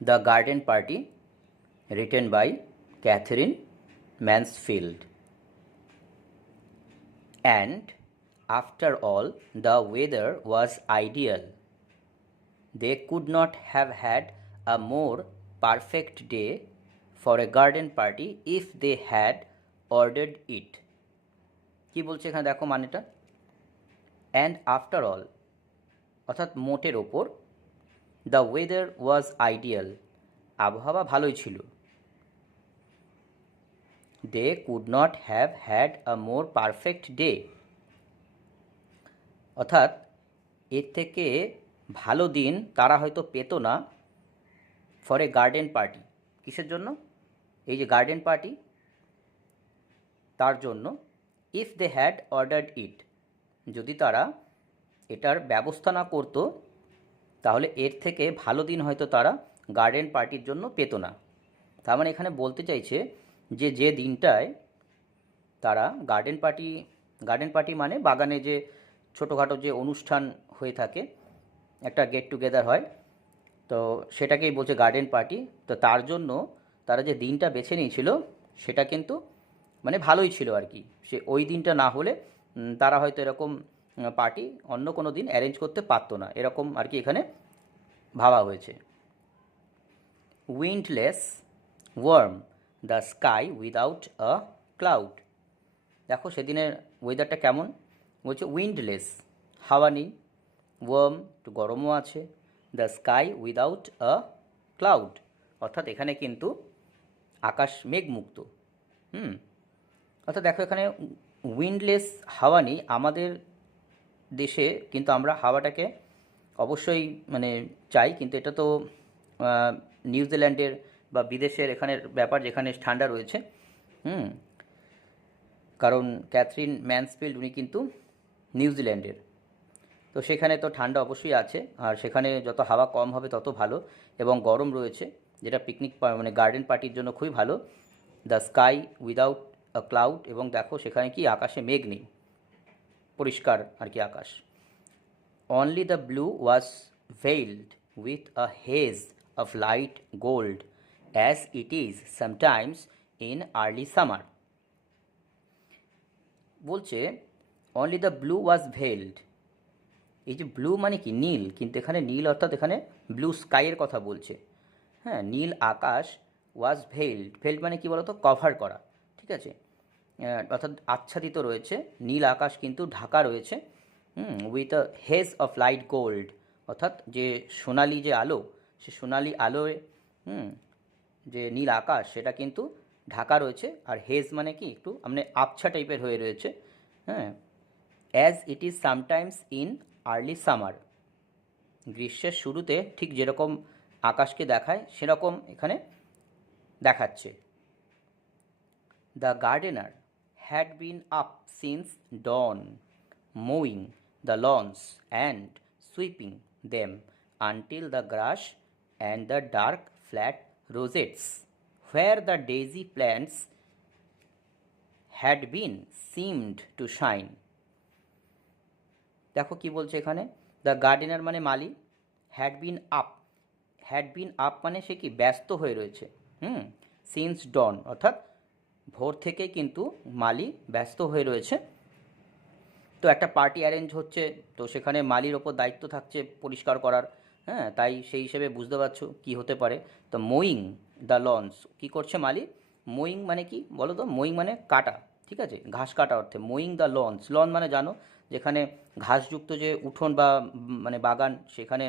The Garden Party, written by Catherine Mansfield. And after all, the weather was ideal. They could not have had a more perfect day for a garden party if they had ordered it. কি বলছে এখানে দেখো মানেটা, and after all অর্থাৎ মোটের ওপর, the weather was ideal আবহাওয়া ভালোই ছিল। They could not have had a more perfect day, অর্থাৎ এর থেকে ভালো দিন তারা হয়তো পেত না ফর এ গার্ডেন পার্টি। কিসের জন্য? এই যে গার্ডেন পার্টি, তার জন্য। ইফ দে হ্যাড অর্ডার্ড ইট, যদি তারা এটার ব্যবস্থা না করতো তাহলে এর থেকে ভালো দিন হয়তো তারা গার্ডেন পার্টির জন্য পেত না। তার মানে এখানে বলতে চাইছে যে যে দিনটায় তারা গার্ডেন পার্টি মানে বাগানে যে ছোটোখাটো যে অনুষ্ঠান হয়ে থাকে, একটা গেট টুগেদার হয়, তো সেটাকেই বলছে গার্ডেন পার্টি। তো তার জন্য তারা যে দিনটা বেছে নিয়েছিল সেটা কিন্তু মানে ভালোই ছিল আর কি। সে ওই দিনটা না হলে তারা হয়তো এরকম পার্টি অন্য কোনো দিন অ্যারেঞ্জ করতে পারতো না, এরকম আর কি এখানে ভাবা হয়েছে। Windless, warm, the sky without a cloud. দেখো সেদিনের ওয়েদারটা কেমন, বলছে উইন্ডলেস, হাওয়া নেই, ওয়ার্ম, একটু গরমও আছে, the sky without a cloud, অর্থাৎ এখানে কিন্তু আকাশ মেঘমুক্ত। অর্থাৎ দেখো এখানে উইন্ডলেস, হাওয়া নেই। আমাদের দেশে কিন্তু আমরা হাওয়াটাকে অবশ্যই মানে চাই, কিন্তু এটা তো নিউজিল্যান্ডের বা বিদেশের এখানের ব্যাপার, যেখানে ঠান্ডা রয়েছে। কারণ ক্যাথরিন ম্যানসফিল্ড উনি কিন্তু নিউজিল্যান্ডের, তো সেখানে তো ঠান্ডা অবশ্যই আছে, আর সেখানে যত হাওয়া কম হবে তত ভালো, এবং গরম রয়েছে, যেটা পিকনিক মানে গার্ডেন পার্টির জন্য খুবই ভালো। The sky without a cloud, এবং দেখো সেখানে কি আকাশে মেঘ নেই, পরিষ্কার আর কি আকাশ। Only the blue was veiled with a haze of light gold as it is sometimes in early summer. বলছে only the blue was veiled, এই যে ব্লু মানে কি নীল, কিন্তু এখানে নীল অর্থাৎ এখানে ব্লু স্কাইয়ের কথা বলছে। হ্যাঁ, নীল আকাশ, ওয়াজ ভেইলড, ভেইলড মানে কি বলতো, কভার করা, ঠিক আছে, অর্থাৎ আচ্ছাদিত রয়েছে, নীল আকাশ কিন্তু ঢাকা রয়েছে with a haze of light gold, অর্থাৎ যে সোনালি যে আলো, সে সোনালি আলোয় যে নীল আকাশ সেটা কিন্তু ঢাকা রয়েছে। আর হেজ মানে কি একটু মানে আবছা টাইপের হয়ে রয়েছে। হ্যাঁ, as it is sometimes in early summer, গ্রীষ্মের শুরুতে ঠিক যেরকম আকাশকে দেখায় সেরকম এখানে দেখাচ্ছে। The gardener had been up since dawn, mowing the lawns and sweeping them until the grass and the dark flat rosettes where the daisy plants had been seemed to shine. দেখো কি বলছে এখানে, দ্য গার্ডেনার মানে মালি, had been up মানে সে কি ব্যস্ত হয়ে রয়েছে। সিন্স ডন অর্থাৎ ভোর থেকে কিন্তু মালি ব্যস্ত হয়ে রয়েছে। তো একটা পার্টি অ্যারেঞ্জ হচ্ছে, তো সেখানে মালির ওপর দায়িত্ব থাকছে পরিষ্কার করার। হ্যাঁ, তাই সেই হিসেবে বুঝতে পারছো কি হতে পারে। তো মোয়িং দ্য লন্স, কী করছে মালি, মোয়িং মানে কি বলো তো, মোয়িং মানে কাটা, ঠিক আছে, ঘাস কাটা অর্থে। মোয়িং দ্য লন্স, লন মানে জানো যেখানে ঘাসযুক্ত যে উঠোন বা মানে বাগান, সেখানে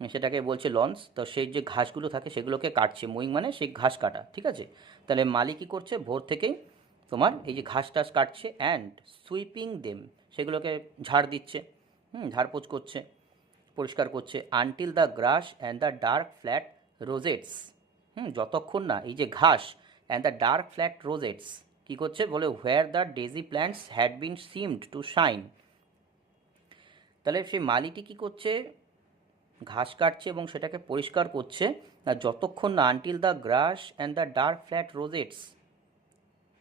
সেটাকে বলছে লন্স। তো সেই যে ঘাসগুলো থাকে সেগুলোকে কাটছে, মোয়িং মানে সেই ঘাস কাটা, ঠিক আছে। তাহলে মালি কী করছে, ভোর থেকেই তোমার এই যে ঘাস টাস কাটছে, অ্যান্ড সুইপিং দেম, সেগুলোকে ঝাড় দিচ্ছে, ঝাড়পোছ করছে, পরিষ্কার করছে। Until the grass and the dark flat rosettes, যতক্ষণ না এই যে ঘাস and the dark flat rosettes কী করছে বলে, where the daisy plants had been seemed to shine. তাহলে সেই মালিটি কী করছে, ঘাস কাটছে এবং সেটাকে পরিষ্কার করছে, যতক্ষণ না until the grass and the dark flat rosettes,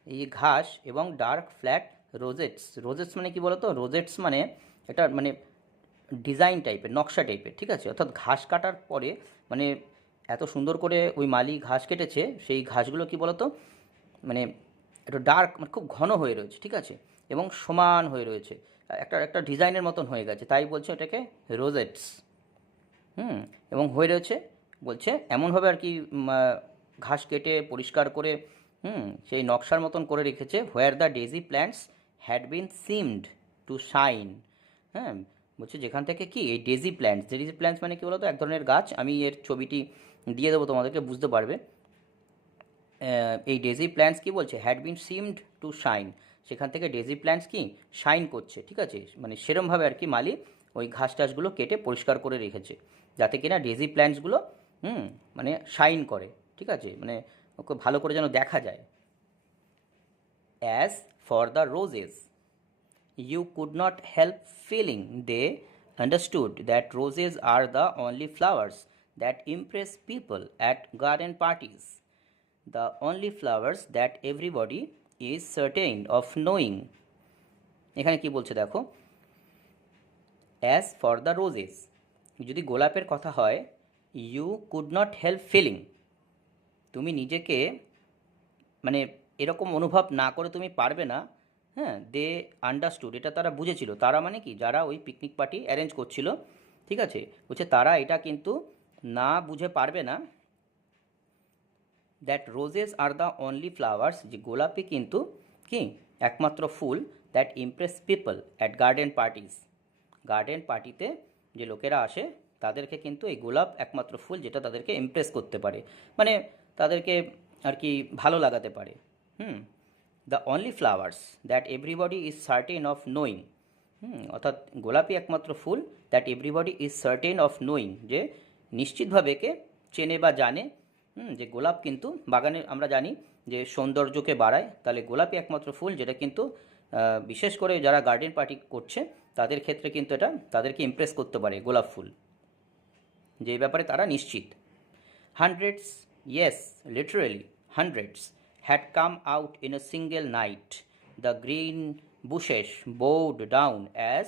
এই ঘাস এবং ডার্ক ফ্ল্যাট রোজেটস, রোজেটস মানে কি বলতো, রোজেটস মানে এটা মানে ডিজাইন টাইপের, নকশা টাইপের, ঠিক আছে। অর্থাৎ ঘাস কাটার পরে মানে এত সুন্দর করে ওই মালি ঘাস কেটেছে, সেই ঘাসগুলো কি বলতো, মানে একটু ডার্ক, মানে খুব ঘন হয়ে রয়েছে, ঠিক আছে, এবং সমান হয়ে রয়েছে, একটা একটা ডিজাইনের মতন হয়ে গেছে, তাই বলছে এটাকে রোজেটস। এবং হয়ে রয়েছে, বলছে এমনভাবে আর কি ঘাস কেটে পরিষ্কার করে সেই নকশার মতন করে রেখেছে, হোয়ার the daisy plants had been seemed to shine. হ্যাঁ, বলছে যেখান থেকে কি এই ডেজি প্ল্যান্টস মানে কি বলতো, এক ধরনের গাছ, আমি এর ছবিটি দিয়ে দেবো তোমাদেরকে, বুঝতে পারবে। এই ডেজি প্ল্যান্টস কি বলছে, had been seemed to shine, সেখান থেকে ডেজি প্ল্যান্টস কি শাইন করছে, ঠিক আছে, মানে সেরমভাবে আর কি মালি ওই ঘাস টাসগুলো কেটে পরিষ্কার করে রেখেছে, যাতে কিনা ডেজি প্ল্যান্টসগুলো মানে শাইন করে, ঠিক আছে, মানে ওকে ভালো করে যেন দেখা যায়। As for the roses, you could not help feeling they understood that roses are the only flowers that impress people at garden parties, the only flowers that everybody is certain of knowing. এখানে কি বলছে দেখো, as for the roses, যদি গোলাপের কথা হয়, you could not help feeling, তুমি নিজেকে মানে এরকম অনুভব না করে তুমি পারবে না। হ্যাঁ, দে আন্ডারস্টুড, এটা তারা বুঝেছিল, তারা মানে কি, যারা ওই পিকনিক পার্টি অ্যারেঞ্জ করছিল, ঠিক আছে, বলছে তারা এটা কিন্তু না বুঝে পারবে না, that roses are the only flowers, যে গোলাপই কিন্তু কি একমাত্র ফুল, that impress people at garden parties, garden পার্টিতে যে লোকেরা আসে তাদেরকে কিন্তু এই গোলাপ একমাত্র ফুল যেটা তাদেরকে ইমপ্রেস করতে পারে, মানে তাদেরকে আর কি ভালো লাগাতে পারে। Hmm, the only flowers that everybody is certain of knowing, অর্থাৎ গোলাপই একমাত্র ফুল, that everybody is certain of knowing, যে নিশ্চিতভাবে কে চেনে বা জানে, যে গোলাপ কিন্তু বাগানে আমরা জানি যে সৌন্দর্যকে বাড়ায়, তাহলে গোলাপই একমাত্র ফুল যেটা কিন্তু বিশেষ করে যারা গার্ডেন পার্টি করছে তাদের ক্ষেত্রে কিন্তু এটা তাদেরকে ইমপ্রেস করতে পারে গোলাপ ফুল, যে ব্যাপারে তারা নিশ্চিত। Hundreds, yes, literally hundreds, had come out in a single night. The green bushes bowed down as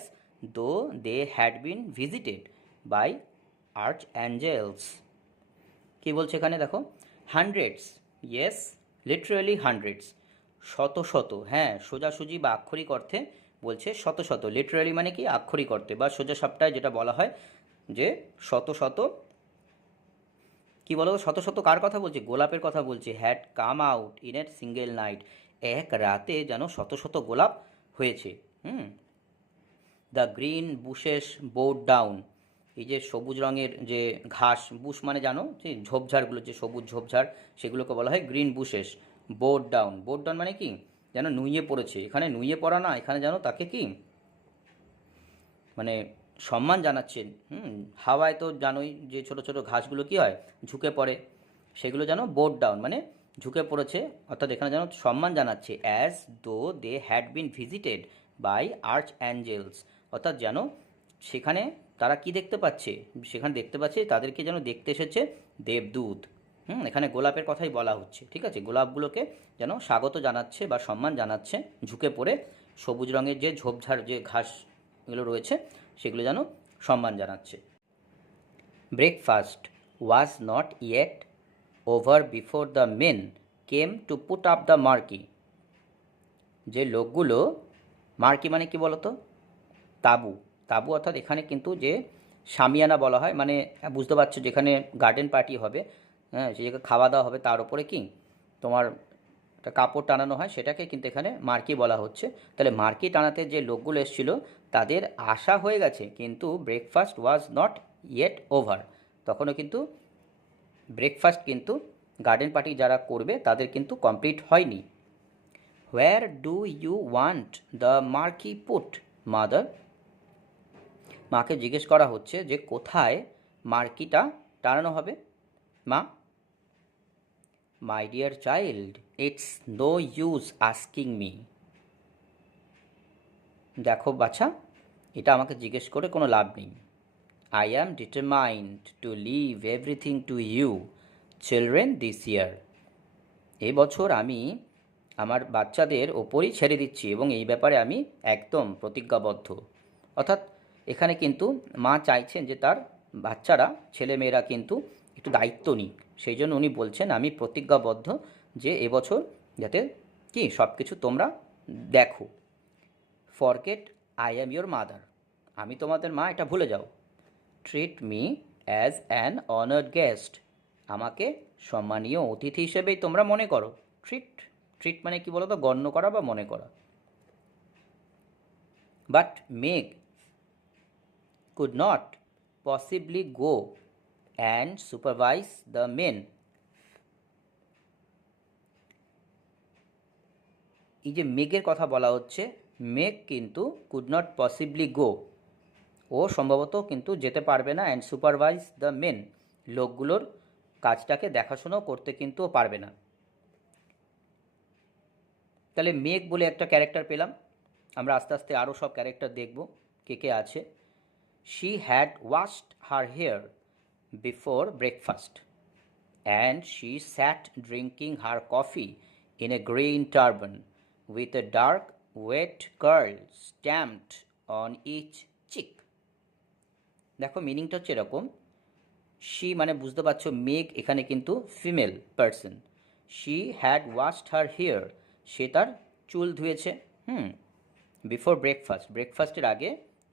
though they had been visited by archangels. কি বলছে এখানে দেখো, হান্ড্রেডস, ইয়েস, লিটারেলি হান্ড্রেডস, শত শত, হ্যাঁ সোজাসুজি বা আক্ষরিক অর্থে বলছে শত শত, লিটারেলি মানে কি আক্ষরিক অর্থে বা সোজা সাপটায় যেটা বলা হয় যে শত শত, কি বলো শত শত কার কথা বলছে, গোলাপের কথা বলছে, had come out in a single night, এক রাতে যেন শত শত গোলাপ হয়েছে। The green bushes bowed down, এই যে সবুজ রঙের যে ঘাস, বুশ মানে জানো যে ঝোপঝাড়গুলো, যে সবুজ ঝোপঝাড়, সেগুলোকে বলা হয় green bushes, bowed down, bowed down মানে কি যেন নুইয়ে পড়েছে, এখানে নুইয়ে পড়া না, এখানে যেন তাকে কি মানে সম্মান জানাচ্ছেন। হাওয়ায় তো জানোই যে ছোট ছোট ঘাসগুলো কি হয় ঝুঁকে পড়ে, সেগুলো যেন বোট ডাউন মানে ঝুঁকে পড়েছে, অর্থাৎ এখানে যেন সম্মান জানাচ্ছে, as though they had been visited by archangels, অর্থাৎ যেন সেখানে তারা কি দেখতে পাচ্ছে, সেখানে দেখতে পাচ্ছে তাদেরকে যেন দেখতে এসেছে দেবদূত। এখানে গোলাপের কথাই বলা হচ্ছে, ঠিক আছে, গোলাপগুলোকে যেন স্বাগত জানাচ্ছে বা সম্মান জানাচ্ছে, ঝুঁকে পড়ে সবুজ রঙের যে ঝোপঝাড় যে ঘাসগুলো রয়েছে সেগুলো যেন সম্মান জানাচ্ছে। Breakfast was not yet over before the men came to put up the marquee, যে লোকগুলো, মার্কি মানে কি বলতো, তাঁবু, তাঁবু অর্থাৎ এখানে কিন্তু যে শামিয়ানা বলা হয়, মানে বুঝতে পারছো যেখানে গার্ডেন পার্টি হবে, হ্যাঁ সেই জায়গায় খাওয়া দাওয়া হবে, তার উপরে কি তোমার একটা কাপড় টানানো হয়, সেটাকে কিন্তু এখানে মার্কি বলা হচ্ছে। তাহলে মার্কি টানাতে যে লোকগুলো এসেছিলো তাদের আশা হয়ে গেছে, কিন্তু breakfast was not yet over, তখনও কিন্তু ব্রেকফাস্ট কিন্তু গার্ডেন পার্টি যারা করবে তাদের কিন্তু কমপ্লিট হয়নি। Where do you want the marquee put mother, মাকে জিজ্ঞেস করা হচ্ছে যে কোথায় মার্কিটা টানানো হবে মা। My dear child, it's no use asking me, দেখো বাছা, এটা আমাকে জিজ্ঞেস করে কোনো লাভ নেই। I am determined to leave everything to you children this year, এই বছর আমি আমার বাচ্চাদের ওপরই ছেড়ে দিচ্ছি এবং এই ব্যাপারে আমি একদম প্রতিজ্ঞাবদ্ধ। অর্থাৎ এখানে কিন্তু মা চাইছেন যে তার বাচ্চারা ছেলেমেয়েরা কিন্তু একটু দায়িত্ব নিক, সেই জন্য উনি বলছেন আমি প্রতিজ্ঞাবদ্ধ যে এবছর যাতে কি সব কিছু তোমরা দেখো। Forget I am your mother, আমি তোমাদের মা এটা ভুলে যাও। Treat me as an honoured guest, আমাকে সম্মানীয় অতিথি হিসেবেই তোমরা মনে করো। ট্রিট, ট্রিট মানে কি বলো তো, গণ্য করা বা মনে করা। বাট মেঘ could not possibly go and supervise the men. এই যে মেঘের কথা বলা হচ্ছে, মেঘ কিন্তু কুড নট পসিবলি গো, ও সম্ভবত কিন্তু যেতে পারবে না, অ্যান্ড সুপারভাইজ দ্য মেন, লোকগুলোর কাজটাকে দেখাশোনাও করতে কিন্তু পারবে না। তাহলে মেঘ বলে একটা ক্যারেক্টার পেলাম, আমরা আস্তে আস্তে আরও সব ক্যারেক্টার দেখব কে কে আছে। She had washed her here before breakfast and she sat drinking her coffee in a green turban with a dark wet curl stamped on each cheek. দেখো মিনিংটা হচ্ছে এরকম, শি মানে বুঝতে পারছো মেঘ এখানে কিন্তু female person. She had washed her hair, সে তার চুল ধুয়েছে। বিফোর ব্রেকফাস্ট, ব্রেকফাস্টের আগে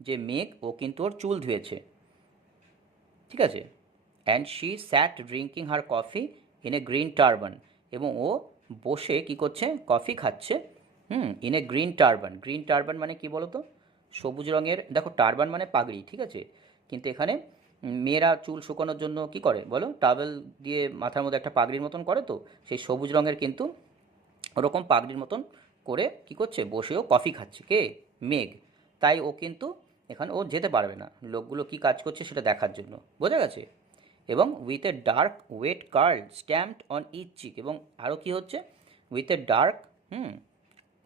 যে মেঘ ও কিন্তু ওর চুল ধুয়েছে, ঠিক আছে। And she sat drinking her coffee in a green turban, এবং ও বসে কি করছে, কফি খাচ্ছে in a green turban. Green turban মানে কি বলো তো, সবুজ রঙের, দেখো টারবান মানে পাগড়ি, ঠিক আছে, কিন্তু এখানে মেয়েরা চুল শুকানোর জন্য কি করে বলো, টাওয়েল দিয়ে মাথার মধ্যে একটা পাগড়ির মতন করে, তো সেই সবুজ রঙের কিন্তু ওরকম পাগড়ির মতন করে কি করছে, বসেও কফি খাচ্ছে কে, মেঘ। তাই ও কিন্তু এখানে ও যেতে পারবে না, লোকগুলো কি কাজ করছে সেটা দেখার জন্য, বোঝা গেছে। এবং with a dark wet curl stamped on each cheek, এবং আরও কি হচ্ছে, with a dark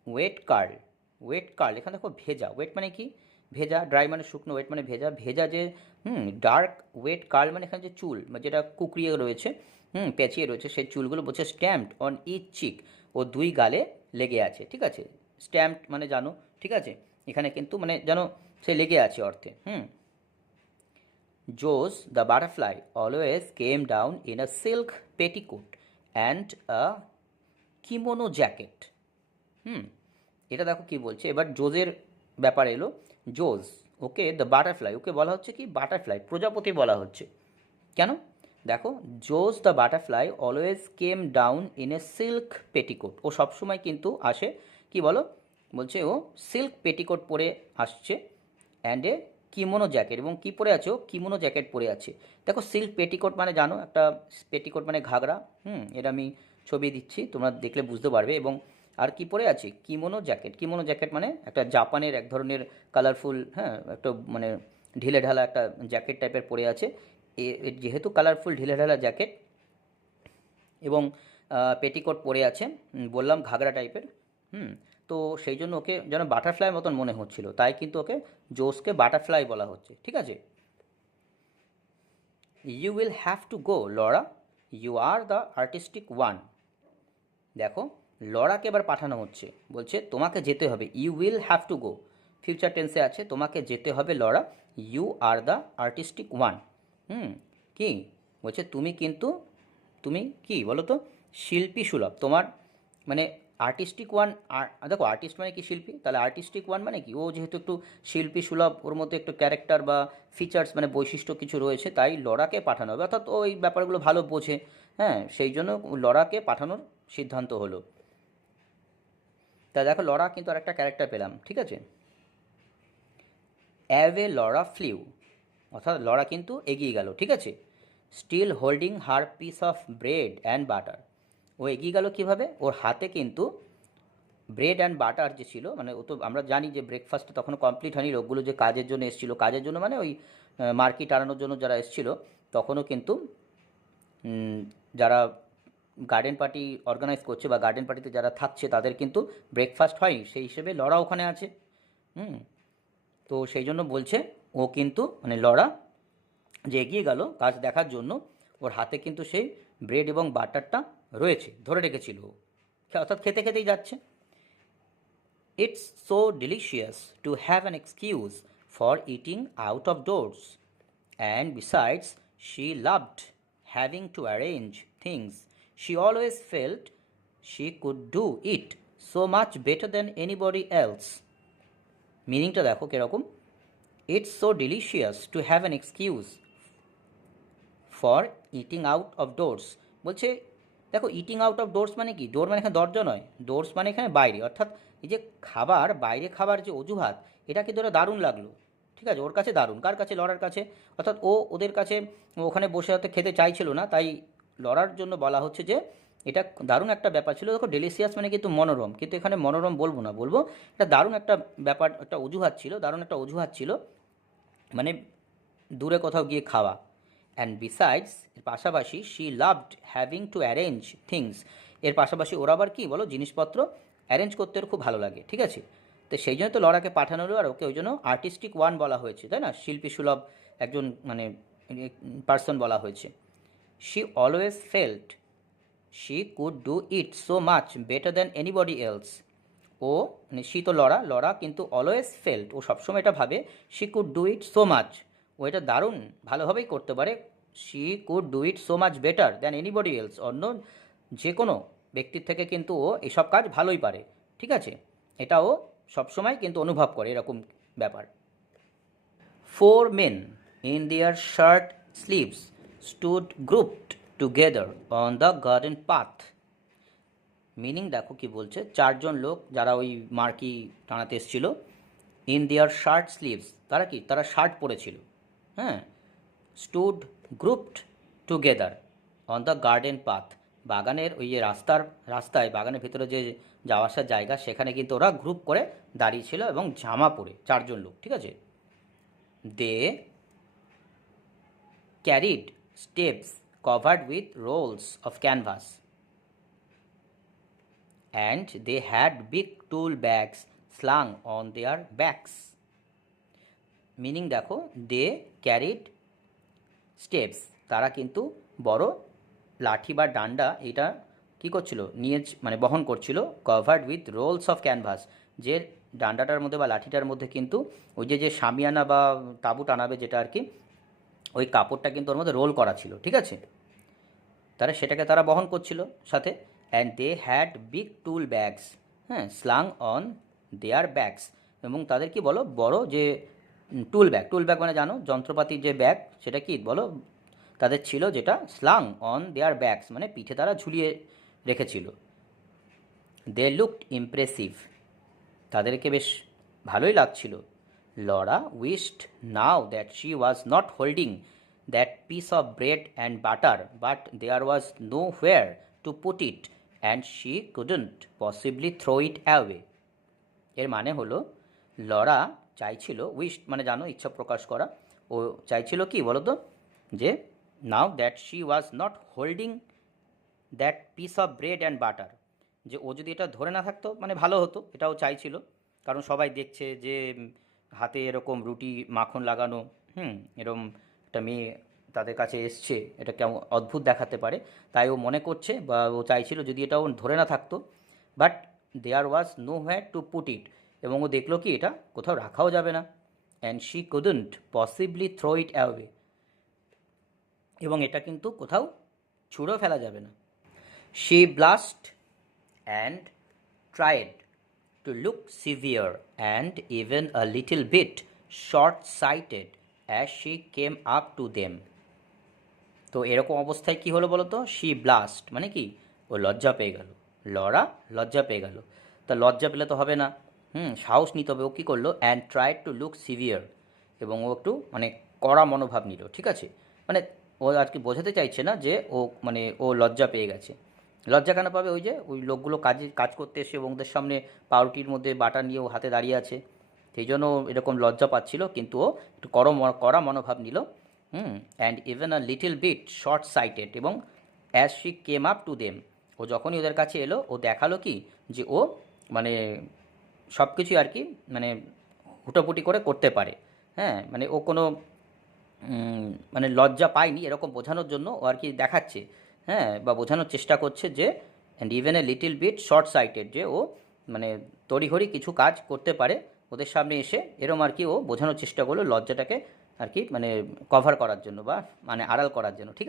wet curl, wet curl এখানে দেখো ভেজা, ওয়েট মানে কি ভেজা, ড্রাই মানে শুকনো, ওয়েট মানে ভেজা, ভেজা যে ডার্ক ওয়েট কার্ল মানে এখানে যে চুল যেটা কুকড়িয়ে রয়েছে, পেঁচিয়ে রয়েছে, সেই চুলগুলো বলছে স্ট্যাম্পড অন ইচ চিক, ও দুই গালে লেগে আছে, ঠিক আছে। স্ট্যাম্পড মানে জানো, ঠিক আছে, এখানে কিন্তু মানে যেন সে লেগে আছে অর্থে। Joes the butterfly always came down in a silk petticoat and a kimono jacket. এটা দেখো কি বলছে, এবার জোজের ব্যাপার এলো। জোজ, ওকে দ্য বাটারফ্লাই, ওকে বলা হচ্ছে কি বাটারফ্লাই, প্রজাপতি বলা হচ্ছে। কেন দেখো, Jose the butterfly always came down in a silk petticoat, ও সবসময় কিন্তু আসে কি বলো, বলছে ও সিল্ক পেটিকোট পরে আসছে, অ্যান্ড এ কিমোনো জ্যাকেট, এবং কি পরে আছে ও, কিমোনো জ্যাকেট পরে আছে। দেখো সিল্ক পেটিকোট মানে জানো, একটা পেটিকোট মানে ঘাগরা, এটা আমি ছবি দিচ্ছি, তোমরা দেখলে বুঝতে পারবে। এবং আর কি পরে আছে, কিমোনো জ্যাকেট, কিমোনো জ্যাকেট মানে একটা জাপানের এক ধরনের কালারফুল, একটা মানে ঢিলে ঢালা একটা জ্যাকেট টাইপের পরে আছে। যেহেতু কালারফুল ঢিলে ঢালা জ্যাকেট এবং পেটিকোট পরে আছে, বললাম ঘাগরা টাইপের, তো সেই জন্য ওকে যেন বাটারফ্লাই মতন মনে হচ্ছিল, তাই কিন্তু ওকে জোসকে বাটারফ্লাই বলা হচ্ছে, ঠিক আছে। You will have to go Laura, you are the artistic one. দেখো লরাকে এবার পাঠানো হচ্ছে, বলছে তোমাকে যেতে হবে, you will have to go, future টেন্সে আছে, তোমাকে যেতে হবে Laura, you are the artistic one. কি বলছে, তুমি কিন্তু, তুমি কি বলো তো, শিল্পী সুলভ, তোমার মানে আর্টিস্টিক ওয়ান, দেখো আর্টিস্ট মানে কি শিল্পী, তাহলে আর্টিস্টিক ওয়ান মানে কি, ও যেহেতু একটু শিল্পী সুলভ, ওর মধ্যে একটু ক্যারেক্টার বা ফিচার্স মানে বৈশিষ্ট্য কিছু রয়েছে, তাই লরাকে পাঠানো হবে, অর্থাৎ ও এই ব্যাপারগুলো ভালো বোঝে, সেই জন্য লরাকে পাঠানোর সিদ্ধান্ত হলো। তা দেখো লরা কিন্তু আরেকটা ক্যারেক্টার পেলাম, ঠিক আছে। অ্যাভে লরা ফ্লিউ, অর্থাৎ লরা কিন্তু এগিয়ে গেল, ঠিক আছে। Still holding her piece of bread and butter, ও এগিয়ে গেল কীভাবে, ওর হাতে কিন্তু ব্রেড অ্যান্ড বাটার যে ছিল, মানে ও তো আমরা জানি যে ব্রেকফাস্টটা তখনও কমপ্লিট হয়নি, লোকগুলো যে কাজের জন্য এসেছিলো, কাজের জন্য মানে ওই মার্কেট আনানোর জন্য যারা এসেছিলো, তখনও কিন্তু যারা গার্ডেন পার্টি অর্গানাইজ করছে বা গার্ডেন পার্টিতে যারা থাকছে তাদের কিন্তু ব্রেকফাস্ট হয়নি, সেই হিসেবে লরা ওখানে আছে। তো সেই জন্য বলছে ও কিন্তু মানে লরা যে এগিয়ে গেল কাজ দেখার জন্য, ওর হাতে কিন্তু সেই ব্রেড এবং বাটারটা রয়েছে, ধরে রেখেছিল, অর্থাৎ খেতে খেতেই যাচ্ছে। It's so delicious to have an excuse for eating out of doors And besides, she loved having to arrange things. She always felt she could do it so much better than anybody else. মিনিংটা দেখো কিরকম, it's so delicious to have an excuse for eating out of doors. বলছে দেখো, eating out of doors মানে কি, ডোর মানে এখানে দরজা নয়, ডোরস মানে এখানে বাইরে, অর্থাৎ এই যে খাবার, বাইরে খাবার যে অজুহাত, এটা কিন্তু ওরা দারুণ লাগলো। ঠিক আছে, ওর কাছে দারুণ, কার কাছে, লরার কাছে। অর্থাৎ ও ওদের কাছে ওখানে বসে হয়তো খেতে চাইছিল না, তাই লরার জন্য বলা হচ্ছে যে এটা দারুণ একটা ব্যাপার ছিল। দেখো ডেলিসিয়াস মানে কিন্তু মনোরম, কিন্তু এখানে মনোরম বলবো না, বলবো এটা দারুণ একটা ব্যাপার, একটা অজুহাত ছিল, দারুণ একটা অজুহাত ছিল, মানে দূরে কোথাও গিয়ে খাওয়া। অ্যান্ড বিসাইডস, এর পাশাপাশি, she loved having to arrange things, এর পাশাপাশি ওরা আবার কী বলো, জিনিসপত্র অ্যারেঞ্জ করতে ওর খুব ভালো লাগে। ঠিক আছে, তো সেই জন্য তো লরাকে পাঠানো হলো, আর ওকে ওই জন্য আর্টিস্টিক ওয়ান বলা হয়েছে, তাই না, শিল্পী সুলভ একজন মানে পার্সন বলা হয়েছে। She always felt she could do it so much better than anybody else. ও মানে শি তো লরা, লরা কিন্তু অলওয়েজ ফেল্ট, ও সবসময় এটা ভাবে, she could do it so much, ও এটা দারুণ ভালোভাবেই করতে পারে, she could do it so much better than anybody else, অন্য যে কোনো ব্যক্তির থেকে কিন্তু ও এসব কাজ ভালোই পারে। ঠিক আছে, এটা ও সবসময় কিন্তু অনুভব করে এরকম ব্যাপার। 4 men in their shirt sleeves stood grouped together on the garden path. Meaning দেখো কি বলছে, 4জন লোক যারা ওই মার্কি টানাতে এসেছিল, ইন দেয়ার শার্ট স্লিভস, তারা কি, তারা শার্ট পরেছিল, হ্যাঁ, stood grouped together on the garden path, বাগানের ওই যে রাস্তায় বাগানের ভেতরে যে যাওয়া আসার জায়গা, সেখানে কিন্তু ওরা গ্রুপ করে দাঁড়িয়ে ছিল এবং জামা পরে, 4জন লোক। ঠিক আছে, they carried steps covered with rolls of canvas and they had big tool bags slung on their backs. Meaning দেখো, দে ক্যারিড স্টেপস, তারা কিন্তু বড় লাঠি বা ডান্ডা এটা কী করছিল, নিয়ে মানে বহন করছিল, covered with rolls of canvas, যে ডান্ডাটার মধ্যে বা লাঠিটার মধ্যে কিন্তু ওই যে শামিয়ানা বা তাঁবু টানাবে যেটা আর কি, ওই কাপড়টা কিন্তু ওর মধ্যে রোল করা ছিল। ঠিক আছে, তারা সেটাকে তারা বহন করছিল সাথে। And they had big tool bags, হ্যাঁ, স্লাং অন দেয়ার ব্যাগস, এবং তাদের কি বলো, বড় যে টুল ব্যাগ মানে জানো যন্ত্রপাতির যে ব্যাগ, সেটা কি বলো তাদের ছিল, যেটা স্লাং অন দেয়ার ব্যাগস মানে পিঠে তারা ঝুলিয়ে রেখেছিল। দে লুকড ইমপ্রেসিভ, তাদেরকে বেশ ভালোই লাগছিল। Laura wished now that she was not holding that piece of bread and butter, but there was nowhere to put it and she couldn't possibly throw it away. এর মানে হলো, Laura চাইছিল, wish মানে জানো ইচ্ছা প্রকাশ করা, ও চাইছিল কি বলো তো, যে now that she was not holding that piece of bread and butter, যে ও যদি এটা ধরে না থাকতো মানে ভালো হতো, এটাও চাইছিল, কারণ সবাই দেখছে যে হাতে এরকম রুটি মাখন লাগানো, এরকম একটা মেয়ে তাদের কাছে এসছে, এটা কেমন অদ্ভুত দেখাতে পারে, তাই ও মনে করছে বা ও চাইছিল যদি এটা ও ধরে না থাকতো, but there was nowhere to put it, এবং ও দেখলো কি এটা কোথাও রাখাও যাবে না, and she couldn't possibly throw it away, এবং এটা কিন্তু কোথাও ছুঁড়েও ফেলা যাবে না। She blushed and tried to look severe and even a little bit short sighted as she came up to them. তো এরকম অবস্থায় কি হলো বলো তো, শি ব্লাস্ট মানে কি, ও লজ্জা পেয়ে গেল, লরা লজ্জা পেয়ে গেল। তা লজ্জা পেলে তো হবে না, সাহস নিতে হবে। ও কী করলো, and tried to look severe, এবং ও একটু মানে কড়া মনোভাব নিল। ঠিক আছে, মানে ও আর কি বোঝাতে চাইছে না যে ও মানে ও লজ্জা পেয়ে গেছে। লজ্জা কেন পাবে, ওই যে ওই লোকগুলো কাজ করতে এসে এবং ওদের সামনে পাউরুটির মধ্যে বাটা নিয়ে ও হাতে দাঁড়িয়ে আছে, সেই জন্য এরকম লজ্জা পাচ্ছিল, কিন্তু ও একটু কড়া মনোভাব নিল। And even a little bit short sighted, এবং as she came up to them, ও যখনই ওদের কাছে এলো ও দেখালো কি যে ও মানে সব কিছুই আর কি মানে হুটোপুটি করে করতে পারে, হ্যাঁ, মানে ও কোনো মানে লজ্জা পায়নি এরকম বোঝানোর জন্য ও আর কি দেখাচ্ছে, হ্যাঁ, বা বোঝানোর চেষ্টা করছে যে and even a little bit short sighted, যে ও মানে তড়িঘড়ি কিছু কাজ করতে পারে ওদের সামনে এসে, এরম আর কি ও বোঝানোর চেষ্টা করলো, লজ্জাটাকে আর কি মানে কভার করার জন্য বা মানে আড়াল করার জন্য, ঠিক আছে।